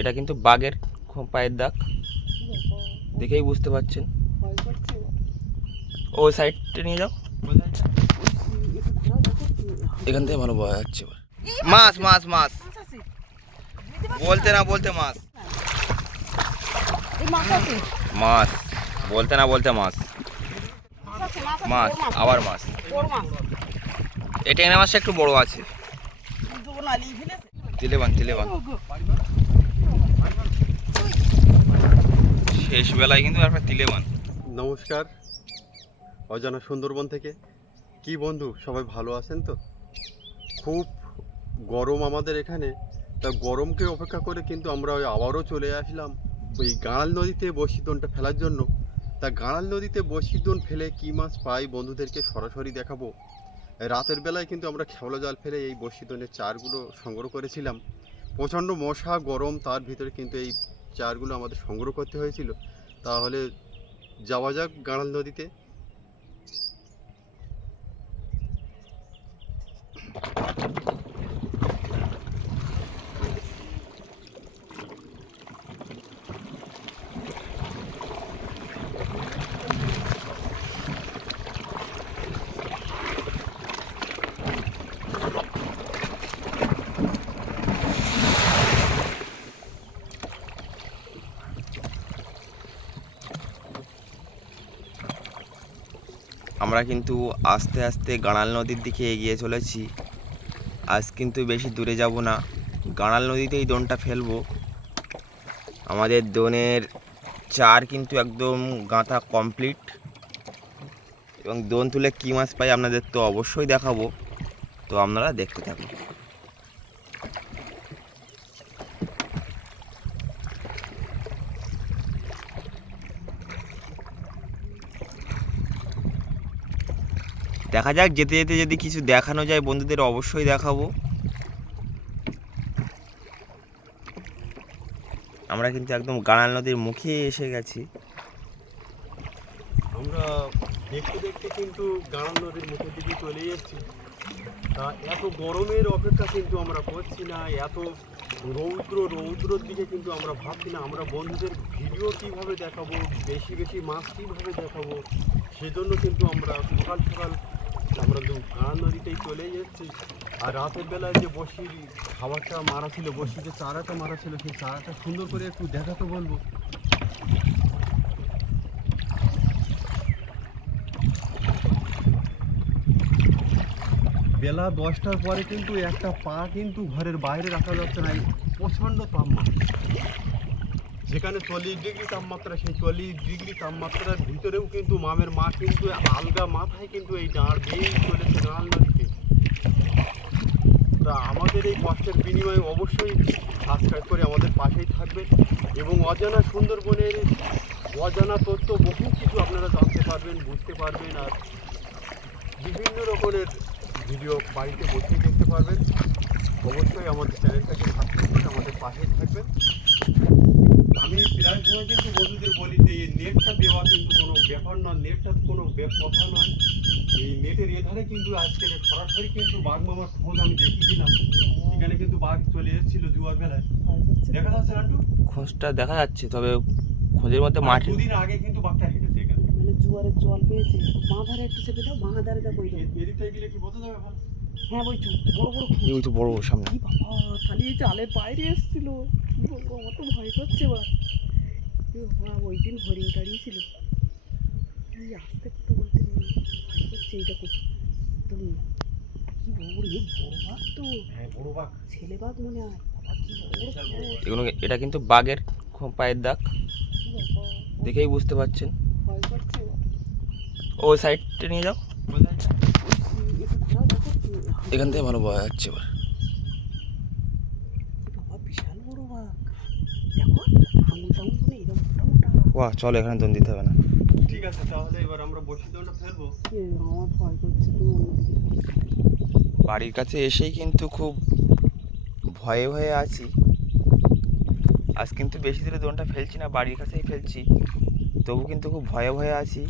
এটা কিন্তু বাঘের পায়ের দাগ। দেখেই বুঝতে পারছেন। ও সাইডটা নিয়ে যাও। এখান থেকে ভালো পাওয়া যাচ্ছে মাছ মাছ মাছ। বলতে না বলতে মাছ। মাছ। বলতে না বলতে মাছ। মাছ, আবার মাছ। এটা ট্যাংরা মাছটা একটু বড় আছে। শেষ বেলায় কিন্তু একটা তিলেবান নমস্কার। অজানা সুন্দরবন থেকে। কি বন্ধু, সবাই ভালো আছেন তো? খুব গরম আমাদের এখানে। তা গরমকে অপেক্ষা করে কিন্তু আমরা ওই আবারও চলে আসলাম ওই গাঁড়াল নদীতে বসিদনটা ফেলার জন্য। তা গাঁড়াল নদীতে বসিদন ফেলে কী মাছ পাই বন্ধুদেরকে সরাসরি দেখাবো। রাতের বেলায় কিন্তু আমরা খেওলা জাল ফেলে এই বসিদনের চারগুলো সংগ্রহ করেছিলাম। প্রচণ্ড মশা, গরম, তার ভিতরে কিন্তু এই চারগুলো আমাদের সংগ্রহ করতে হয়েছিল তাহলে যাওয়া যাক গাঁড়াল নদীতে। আমরা কিন্তু আস্তে আস্তে গাঁড়াল নদীর দিকে এগিয়ে চলেছি। আজ কিন্তু বেশি দূরে যাব না। গাঁড়াল নদীতেই দোনটা ফেলব। আমাদের দোনের চার কিন্তু একদম গাঁথা কমপ্লিট। এবং দোন তুলে কী মাছ পাই আপনাদের তো অবশ্যই দেখাবো। তো আপনারা দেখতে থাকুন। দেখা যাক, যেতে যেতে যদি কিছু দেখানো যায়, বন্ধুদের অবশ্যই দেখাবো। আমরা কিন্তু একদম গাড়াল নদীর মুখে এসে গেছি। আমরা দেখতে দেখতে কিন্তু গাঁড়াল নদীর মুখের দিকে চলে এসেছি তা এত গরমের অপেক্ষা কিন্তু আমরা করছি না, এত রৌদ্র, রৌদ্রর দিকে কিন্তু আমরা ভাবছি না। আমরা বন্ধুদের ভিডিও কীভাবে দেখাবো, বেশি বেশি মাছ কীভাবে দেখাবো, সেজন্য কিন্তু আমরা সকাল সকাল আমরা তো নদীতেই চলেই এসেছি আর রাতের বেলায় যে বসির খাবারটা মারা ছিল বসি যে চারাটা মারা ছিল, সেই চারাটা সুন্দর করে একটু দেখাতে বলব। বেলা দশটার পরে কিন্তু একটা পা কিন্তু ঘরের বাইরে রাখা যাচ্ছে না প্রচণ্ড তাপমাত্রা। যেখানে চল্লিশ ডিগ্রি তাপমাত্রা, সেই চল্লিশ ডিগ্রি তাপমাত্রার ভিতরেও কিন্তু মামের মা কিন্তু আলগা মাথায় কিন্তু এই ডাঁড় দিয়েই চলেছে ডাঁড় নদীতে। তা আমাদের এই কষ্টের বিনিময়ে অবশ্যই সাবস্ক্রাইব করে আমাদের পাশেই থাকবে এবং অজানা সুন্দরবনের অজানা তথ্য বহু কিছু আপনারা জানতে পারবেন, বুঝতে পারবেন আর বিভিন্ন রকমের ভিডিও বাড়িতে বসেই দেখতে পারবেন। অবশ্যই আমাদের চ্যানেলটাকে সাবস্ক্রাইব করে আমাদের পাশেই থাকবেন। আমি প্রায় সময় কিন্তু বন্ধুদের বলি যে এই নেটটা দেওয়া কিন্তু কোনো ব্যাপার নয়। নেটটা কোনো কথা নয়। এই নেটের এধারে কিন্তু আজকে সরাসরি কিন্তু বাঘ মামার খোঁজ আমি দেখিয়ে দিলাম। এখানে কিন্তু বাঘ চলে এসেছিল জুয়ার বেলায়। দেখা যাচ্ছে নাটু খোঁজটা দেখা যাচ্ছে তবে খোঁজের মধ্যে মাটি দুদিন আগে কিন্তু বাঘটা হেঁটেছে এখানে। মানে জোয়ারের জল পেয়েছে। বাঁ ধারে একটু চেপে দাও বাঁ ধারে দেখো ওই দেখো। এ- এদিক থেকে গেলে কি বোঝা যাবে ভালো? হ্যাঁ বইছু বড় বড় খুব এই তো বড় বড় সামনে। বাবা খালি এই জালের বাইরে এসেছিল। আমার তো ভয় করছে এবার। ওই দিন হরিণ দাঁড়িয়েছিল এই আসতে কথা বলতে নেই। ভয় করছে এইটা খুব। একদম কি বড় বড় এই বড় বাঘ তো। হ্যাঁ বড় বাঘ ছেলে বাঘ মনে হয়। বাবা কি বড় বড় এগুলো এটা কিন্তু বাঘের পায়ের দাগ। দেখেই বুঝতে পারছেন। ভয় করছে ও সাইডটা নিয়ে যাও। এখান থেকে ভালো পাওয়া যাচ্ছে এবার বাবা বিশাল বড় বাঘ দেখো আঙুল টাঙুল করে এরকম মোটা মোটা বাহ চলো এখানে দন দিতে হবে না। ঠিক আছে তাহলে এবার আমরা বসি দোনটা ফেলব। আমার ভয় করছে বাড়ির কাছে এসেই কিন্তু খুব ভয়ে ভয়ে আছি। আজ কিন্তু বেশি দূরে দোনটা ফেলছি না বাড়ির কাছেই ফেলছি। তবু কিন্তু খুব ভয়ে ভয়ে আছি।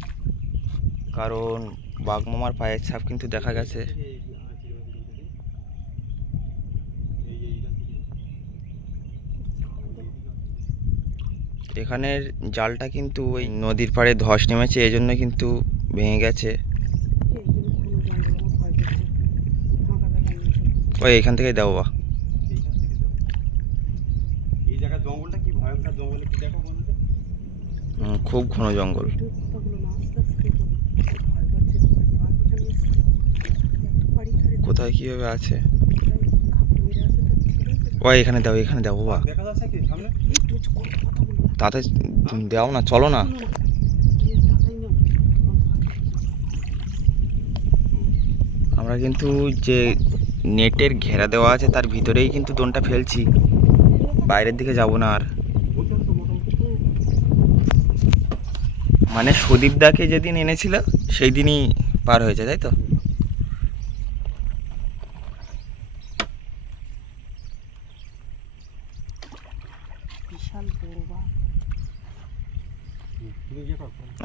কারণ বাঘমামার পায়ের ছাপ কিন্তু দেখা গেছে। এখানের জালটা কিন্তু ওই নদীর পাড়ে ধস নেমেছে এই জন্য কিন্তু ভেঙে গেছে। ওই এখান থেকে দেবো বা। এইখান থেকে যাব। এই জায়গার জঙ্গলটা কি ভয়ঙ্কর জঙ্গল? একটু দেখো বন্ধু হুম, খুব ঘন জঙ্গল। কোথায় কীভাবে আছে? ওই এখানে দাও এখানে দেবো বা। তাতে দেও না, চলো না। আমার কিন্তু যে নেটের ঘেরা দেওয়া আছে, তার ভিতরেই কিন্তু দোনটা ফেলছি। বাইরের দিকে যাব না আর। মানে সুদীপদাকে যেদিন এনেছিল, সেই দিনই পার হয়েছে, তাই তো? বিশাল বড়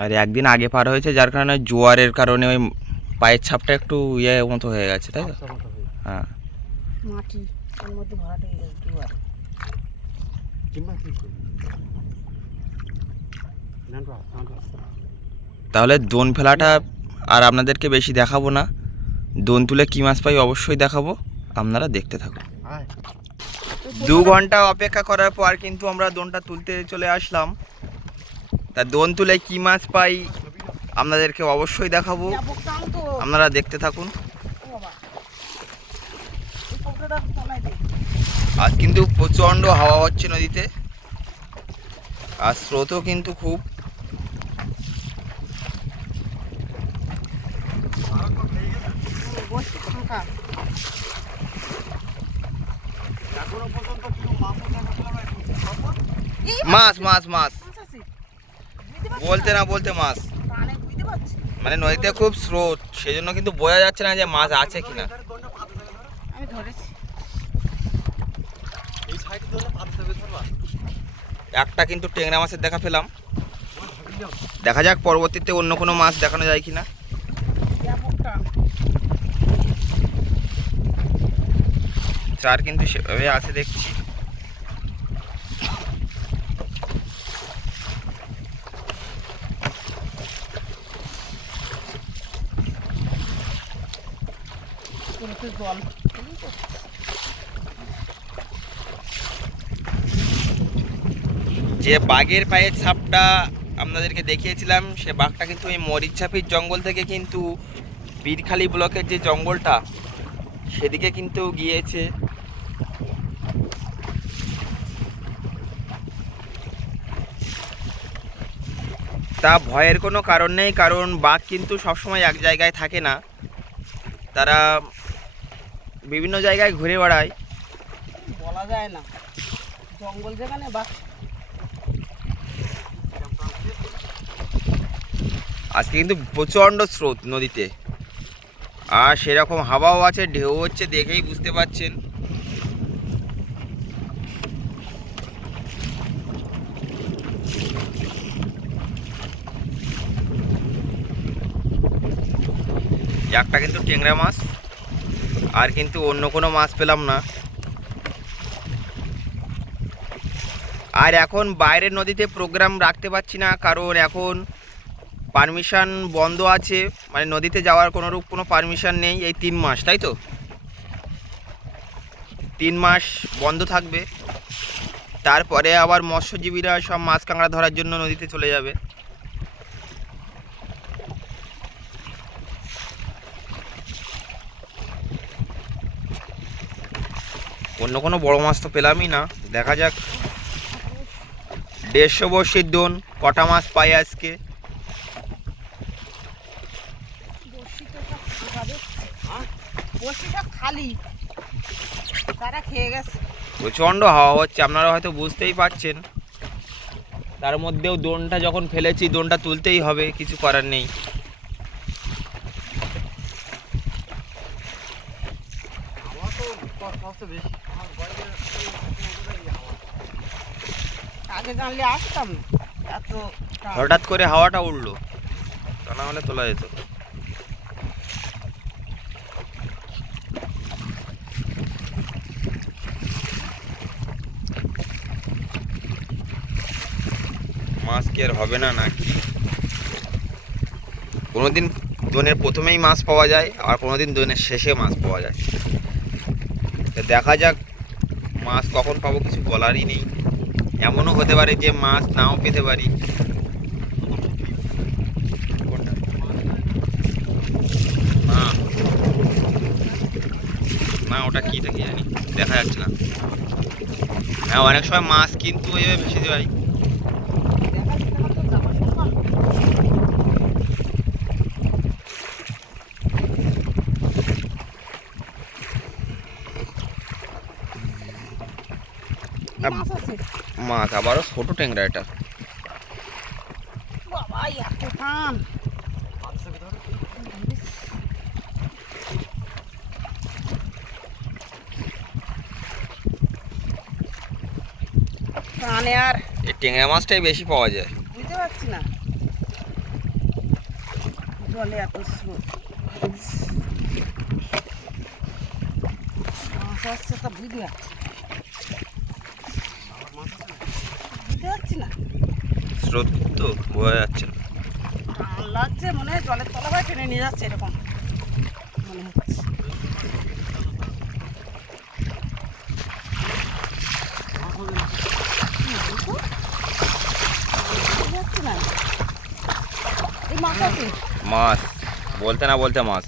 আর একদিন আগে পার হয়েছে যার কারণে জোয়ারের কারণে ওই পায়ের ছাপটা একটু ইয়ে মতো হয়ে গেছে তাই তো? হয়ে মাটি ওর মধ্যে ভরাট গেছে তাহলে দোন ফেলাটা আর আপনাদেরকে বেশি দেখাবো না। দোন তুলে কী মাছ পাই অবশ্যই দেখাবো আপনারা দেখতে থাকুন। দু ঘণ্টা অপেক্ষা করার পর কিন্তু আমরা দোনটা তুলতে চলে আসলাম। তা দোন তুলে কী মাছ পাই আপনাদেরকে অবশ্যই দেখাবো। আপনারা দেখতে থাকুন। আজ কিন্তু প্রচণ্ড হাওয়া হচ্ছে নদীতে। আর স্রোতও কিন্তু খুব। মাছ মাছ মাছ মাছ আছে বুঝতে পারছি বলতে না বলতে মাছ। মানে নদীতে খুব স্রোত সেই জন্য কিন্তু বোঝা যাচ্ছে না যে মাছ আছে কিনা। একটা কিন্তু টেংরা মাছের দেখা পেলাম। দেখা যাক পরবর্তীতে অন্য কোনো মাছ দেখানো যায় কিনা। চার কিন্তু সেভাবে আছে দেখছি। জল। যে বাঘের পায়ের ছাপটা আপনাদেরকে দেখিয়েছিলাম, সে বাঘটা কিন্তু এই মরিচঝাপির জঙ্গল থেকে কিন্তু বীরখালি ব্লকের যে জঙ্গলটা, সেদিকে কিন্তু গিয়েছে। তা ভয়ের কোনো কারণ নেই, কারণ বাঘ কিন্তু সবসময় এক জায়গায় থাকে না। তারা বিভিন্ন জায়গায় ঘুরে বেড়ায় বলা যায় না। জঙ্গল যেখানে বা আজকে কিন্তু প্রচণ্ড স্রোত নদীতে। আর সেরকম হাওয়াও আছে ঢেউ হচ্ছে দেখেই বুঝতে পারছেন একটা কিন্তু টেংরা মাছ। আর কিন্তু অন্য কোনো মাছ পেলাম না। আর এখন বাইরের নদীতে প্রোগ্রাম রাখতে পারছি না, কারণ এখন পারমিশন বন্ধ আছে। মানে নদীতে যাওয়ার কোনো রূপ কোনো পারমিশন নেই এই তিন মাস, তাই তো? তিন মাস বন্ধ থাকবে। তারপরে আবার মৎস্যজীবীরা সব মাছ কাঁকড়া ধরার জন্য নদীতে চলে যাবে। অন্য কোনো বড় মাছ তো পেলামই না। দেখা যাক। দেড়শো বর্ষির দোন কটা মাছ পাই আজকে? প্রচণ্ড হাওয়া হচ্ছে আপনারা হয়তো বুঝতেই পারছেন। তার মধ্যেও দোনটা যখন ফেলেছি দোনটা তুলতেই হবে কিছু করার নেই হাওয়া তো সবচেয়ে বেশি আমার বাইরে হাওয়া হঠাৎ করে হাওয়াটা উঠল তা না হলে তোলা যেত। মাছ কি আর হবে না নাকি? কোনোদিন দোনের প্রথমেই মাছ পাওয়া যায়, আর কোনোদিন দোনের শেষে মাছ পাওয়া যায়। দেখা যাক, মাছ কখন পাবো কিছু বলারই নেই। এমনও হতে পারে যে মাছ নাও পেতে পারি। না। ওটা কি দেখি জানি, দেখা যাচ্ছে না। হ্যাঁ অনেক সময় মাছ কিন্তু ওইভাবে বেশি যায় আব- মাছ আছে মাছ আবারও ছোট ট্যাংরা এটা। আর এই ট্যাংরা মাছটাই বেশি পাওয়া যায়। বুঝতে পারছি না। জলে এত স্রোত মাছ আসছে তা বুঝতে পারছি বুঝতে পারছি না স্রোত তো বোঝা যাচ্ছে না। লাগছে মনে হয় জলের তলায় টেনে নিয়ে যাচ্ছে এরকম। মনে হচ্ছে। মাছ বলতে না বলতে মাছ।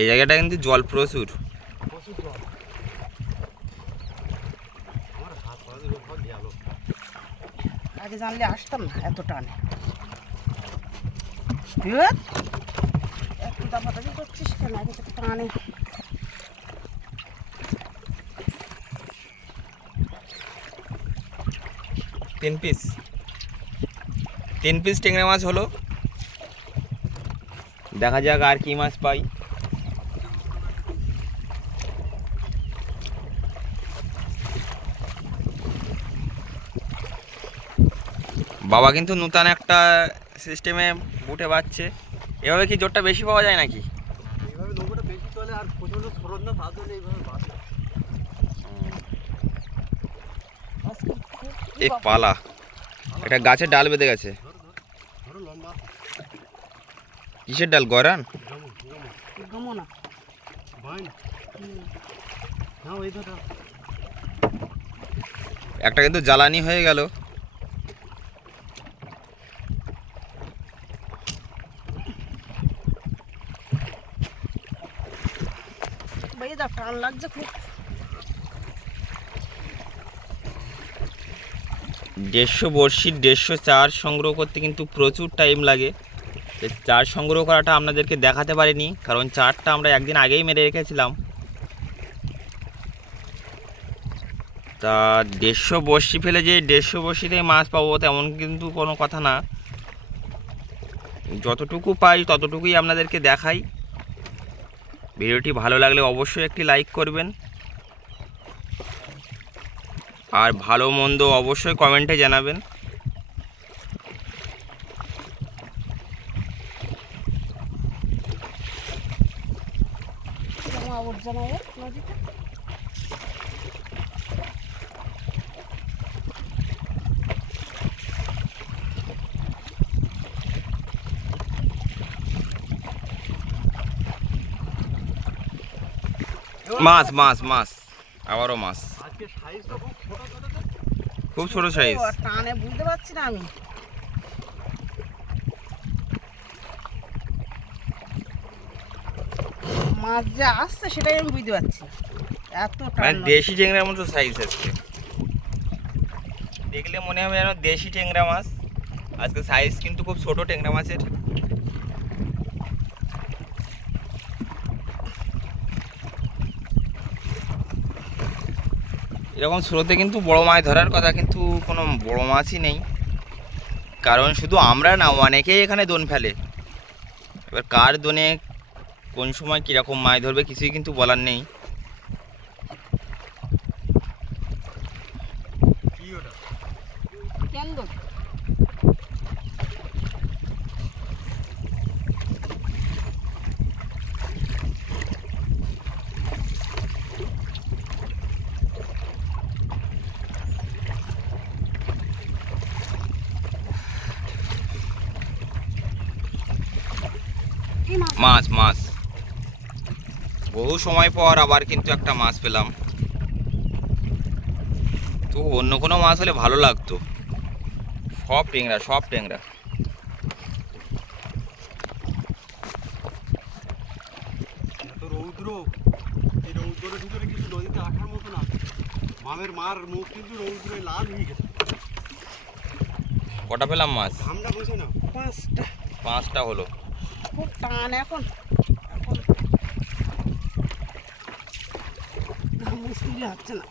এই জায়গাটা কিন্তু জল প্রচুর জল আমার হাত পা দিয়ে সব গেল আগে জানলে আসতাম না এত টানে। একটু দাপাদাপি করছিস কেন? আগে টানে। তিন পিস তিন পিস ট্যাংরা মাছ হলো। দেখা যাক আর কি মাছ পাই। বাবা কিন্তু নূতন একটা সিস্টেমে বুটে বাচ্ছে এভাবে কি জোরটা বেশি পাওয়া যায় নাকি? এইভাবে নৌকোটা বেশি চলে আর প্রচণ্ড স্রোত না তার জন্য এইভাবে বাঁধে এ পালা। এটা গাছের ডাল বেঁধে গেছে। কিসের ডাল গরান? একটা কিন্তু জ্বালানি হয়ে গেল ভাই দা লাগছে খুব। দেড়শো বড়শির দেড়শো চার সংগ্রহ করতে কিন্তু প্রচুর টাইম লাগে। চার সংগ্রহ করাটা আপনাদেরকে দেখাতে পারিনি, কারণ চারটা আমরা একদিন আগেই মেরে রেখেছিলাম। তা দেড়শো বড়শি ফেলে যে দেড়শো বড়শিতেই মাছ পাবো তেমন কিন্তু কোনো কথা না। যতটুকু পাই ততটুকুই আপনাদেরকে দেখাই। ভিডিওটি ভালো লাগলে অবশ্যই একটি লাইক করবেন। আর ভালো মন্দ অবশ্যই কমেন্টে জানাবেন। আবর্জনা মাছ মাছ মাছ। আবারও মাছ। খুব ছোট সাইজ আর টানে বুঝতে পারছি না আমি। মাছ যে আসছে সেটাই আমি বুঝতে পারছি। এত মানে দেশি ট্যাংরার মতো সাইজ আজকে দেখলে মনে হবে যেন দেশি ট্যাংরা মাছ। আজকে সাইজ কিন্তু খুব ছোট ট্যাংরা মাছের। এরকম স্রোতে কিন্তু বড় মাছ ধরার কথা কিন্তু কোনো বড় মাছই নেই। কারণ শুধু আমরা না, অনেকেই এখানে দোন ফেলে। এবার কার দোনে কোন সময় কীরকম মাছ ধরবে কিছুই কিন্তু বলার নেই কি ওটা কেন গো? মাছ মাছ। বহু সময় পর আবার কিন্তু একটা মাছ পেলাম। তো অন্য কোনো মাছ হলে ভালো লাগতো। সব টেংরা সব টেংরা রৌদ্র। এই রৌদ্রের ভিতরে কিন্তু নদীতে আসার মতো না। মামের মার মুখ কিন্তু রৌদ্রে লাল হয়ে গেছে। কটা পেলাম মাছ? আমরা বসে না পাঁচটা। পাঁচটা হলো। খুব টান এখন। এখন মুশকিল হচ্ছে না।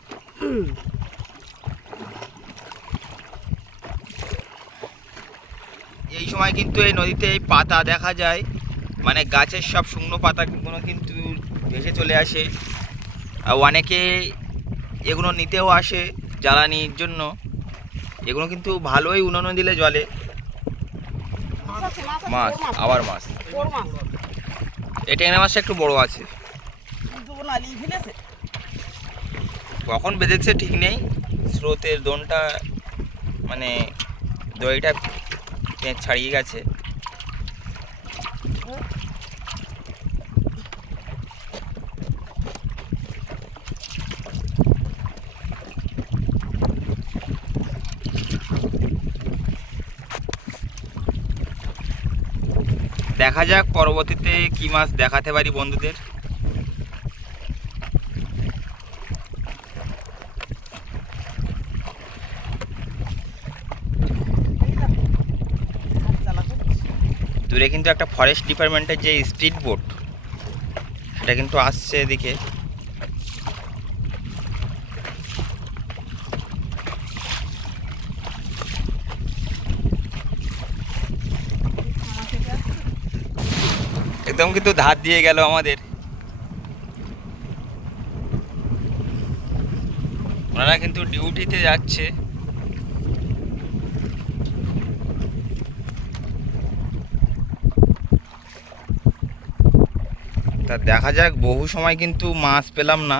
এই সময় কিন্তু এই নদীতে এই পাতা দেখা যায়। মানে গাছের সব শুকনো পাতাগুলো কিন্তু ভেসে চলে আসে। আর অনেকে এগুলো নিতেও আসে জ্বালানির জন্য। এগুলো কিন্তু ভালোই উনুনে দিলে জলে মাছ। আবার মাছ। এই ট্যাংরা মাছটা একটু বড় আছে। কখন বেঁধেছে ঠিক নেই। স্রোতের দোনটা মানে দড়িটা ছাড়িয়ে গেছে। দেখা যাক পরবর্তীতে কি মাছ দেখাতে পারি বন্ধুদের। দূরে কিন্তু একটা ফরেস্ট ডিপার্টমেন্টের যে স্পিড বোট সেটা কিন্তু আসছে এদিকে থানা থেকে আসছে একদম কিন্তু ধার দিয়ে গেল আমাদের। ওনারা কিন্তু ডিউটিতে যাচ্ছে। তা দেখা যাক, বহু সময় কিন্তু মাছ পেলাম না।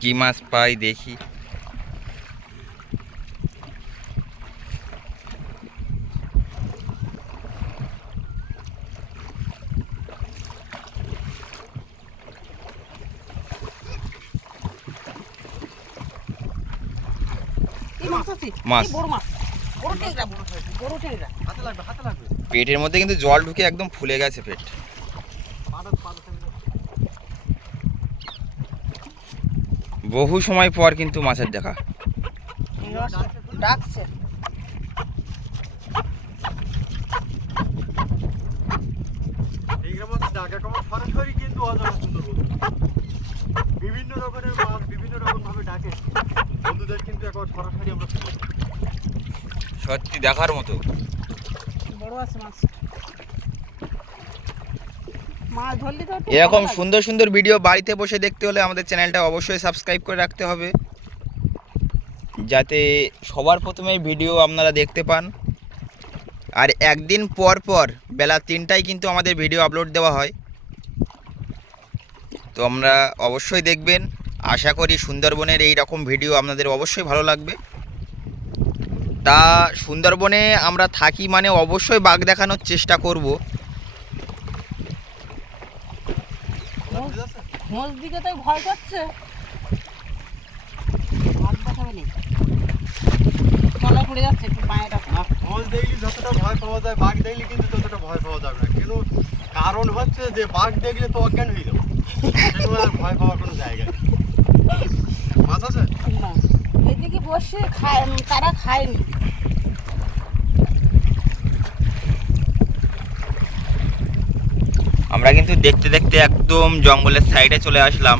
কি মাছ পাই দেখি এই মাছ আছে মাছ। এই বড় মাছ বড় টেংরা বড় বড় টেংরা হাতে লাগবে হাতে লাগবে পেটের মধ্যে কিন্তু জল ঢুকে একদম ফুলে গেছে পেট। বহু সময় পর কিন্তু মাছের দেখা। ডাকছে। এই গ্রামে ডাকা সরাসরি কিন্তু অজানা বিভিন্ন রকমের মাছ বিভিন্ন রকম ভাবে ডাকে। কিন্তু একবার সরাসরি আমরা সত্যি দেখার মতো। বড় আছে মাছ। এরকম সুন্দর সুন্দর ভিডিও বাড়িতে বসে দেখতে হলে আমাদের চ্যানেলটা অবশ্যই সাবস্ক্রাইব করে রাখতে হবে। যাতে সবার প্রথমে ভিডিও আপনারা দেখতে পান। আর একদিন পর পর বেলা তিনটায় কিন্তু আমাদের ভিডিও আপলোড দেওয়া হয়। তো আমরা অবশ্যই দেখবেন। আশা করি সুন্দরবনের এই রকম ভিডিও আপনাদের অবশ্যই ভালো লাগবে। তা সুন্দরবনে আমরা থাকি মানে অবশ্যই বাঘ দেখানোর চেষ্টা করব। ভয় করছে। পড়ে যাচ্ছে একটু পায়ে রাখো না দেখলে যতটা ভয় পাওয়া যায় বাঘ দেখলে কিন্তু ততটা ভয় পাওয়া যাবে না। কেন কারণ হচ্ছে যে বাঘ দেখলে তো অজ্ঞান হয়ে যাবে। ভয় পাওয়ার কোনো জায়গা নেই। মাছ আছে? না। এদিকে বসে খায় তারা খায়নি। আমরা কিন্তু দেখতে দেখতে একদম জঙ্গলের সাইডে চলে আসলাম।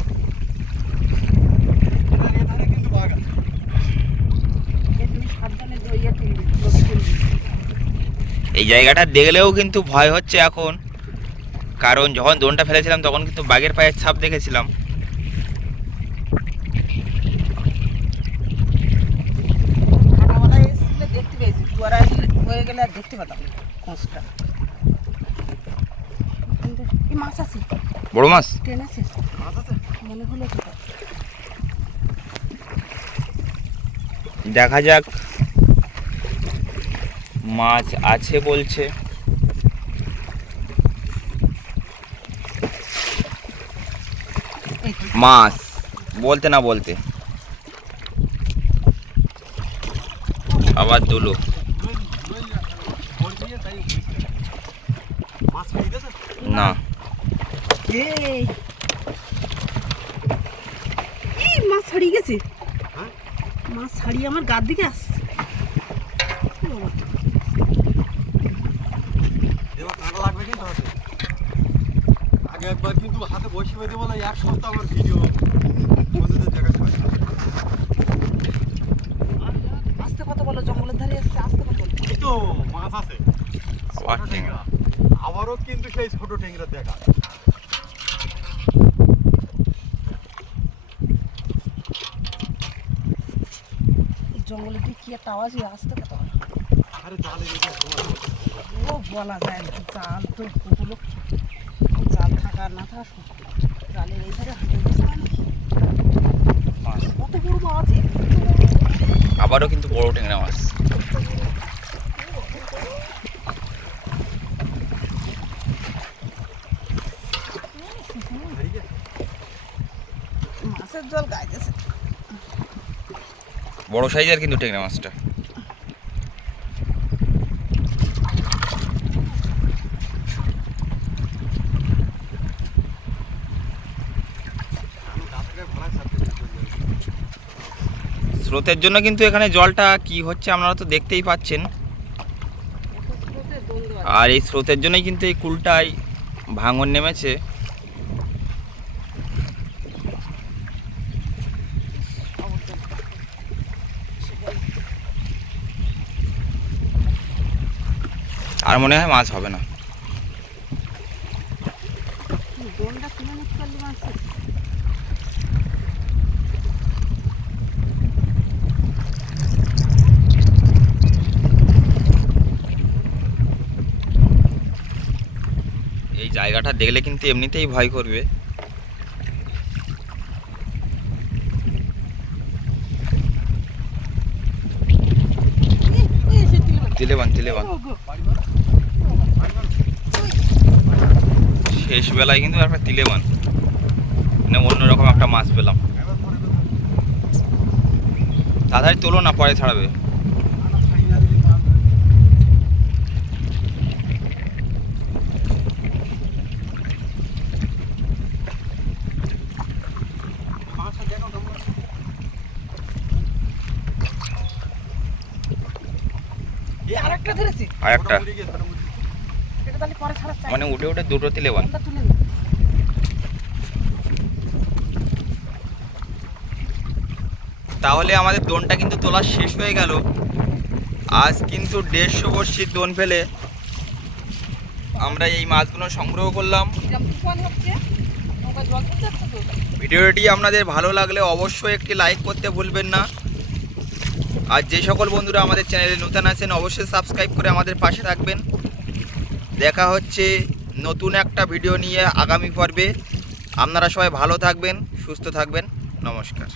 এই জায়গাটা দেখলেও কিন্তু ভয় হচ্ছে এখন। কারণ যখন দোনটা ফেলেছিলাম তখন কিন্তু বাঘের পায়ের ছাপ দেখেছিলাম ফাটামাটায় এসেছিলে দেখতে পেয়েছি জোয়ারা হয়ে গেলে আর দেখতে পেতাম খোঁজটা। এই মাছ আছে? বড় মাছ? মাছ আছে? মনে হলো দেখা যাক। মাছ আছে বলছে। মাছ বলতে না বলতে। আবার দুলো মাছ ছাড়িয়ে দিয়েছে? না এই এই মাছ ছাড়িয়ে গেছে। হ্যাঁ? মাছ ছাড়িয়ে আমার গার দিকে আসছে। এবার কাঁটা লাগবে কিন্তু আগে একবার কিন্তু হাতে বসে বেঁধে বলে এক সপ্তাহ আমার ভিডিও বন্ধুদের দেখাচ্ছে আস্তে কথা বলো জঙ্গলের ধারে আসছে আস্তে কথা বলো। তো মাছ আছে। আবার ছোট আবারও কিন্তু সেই ছোট টেংরা দেখা জঙ্গলের দিকে কি একটা আওয়াজই আসতে কথা আরে জালে ও বলা যায় না জাল তো ওগুলো জাল থাকা আর না থাকা সব। জালের এই ধারে হাঁটে মানে কত বড় মাছ? আবারও কিন্তু বড় ট্যাংরা মাছ হারিয়ে গেছে মাছের জল গায়ে গেছে বড় সাইজের কিন্তু ট্যাংরা মাছটা। স্রোতের জন্য কিন্তু এখানে জলটা কি হচ্ছে আপনারা তো দেখতেই পাচ্ছেন। আর এই স্রোতের জন্যই কিন্তু এই কুলটায় ভাঙন নেমেছে। আর মনে হয় মাছ হবে না। দোনটা কিনে নিতে পারলি মাছের এই জায়গাটা দেখলে কিন্তু এমনিতেই ভয় করবে। এই, এই এসে তিলবান। তিলেবান তিলেবান ও গো, শেষ বেলায় কিন্তু একটা তিলেবান মানে অন্যরকম একটা মাছ পেলাম তাড়াতাড়ি তোলো না পরে ছাড়াবে ছাড়িয়ে না দিলে মাছ ধরে। মাছটা দেখো কেমন আছে। এই আরেকটা আর একটা মানে উঠে উঠে দুটো কোনটা তাহলে আমাদের দোনটা কিন্তু তোলা শেষ হয়ে গেল। আজ কিন্তু দেড়শো বর্ষির দোন ফেলে আমরা এই মাছগুলো সংগ্রহ করলাম। ভিডিওটি আপনাদের ভালো লাগলে অবশ্যই একটি লাইক করতে ভুলবেন না। আর যে সকল বন্ধুরা আমাদের চ্যানেলে নতুন আছেন অবশ্যই সাবস্ক্রাইব করে আমাদের পাশে থাকবেন। দেখা হচ্ছে নতুন একটা ভিডিও নিয়ে আগামী পর্বে। আপনারা সবাই ভালো থাকবেন, সুস্থ থাকবেন। নমস্কার।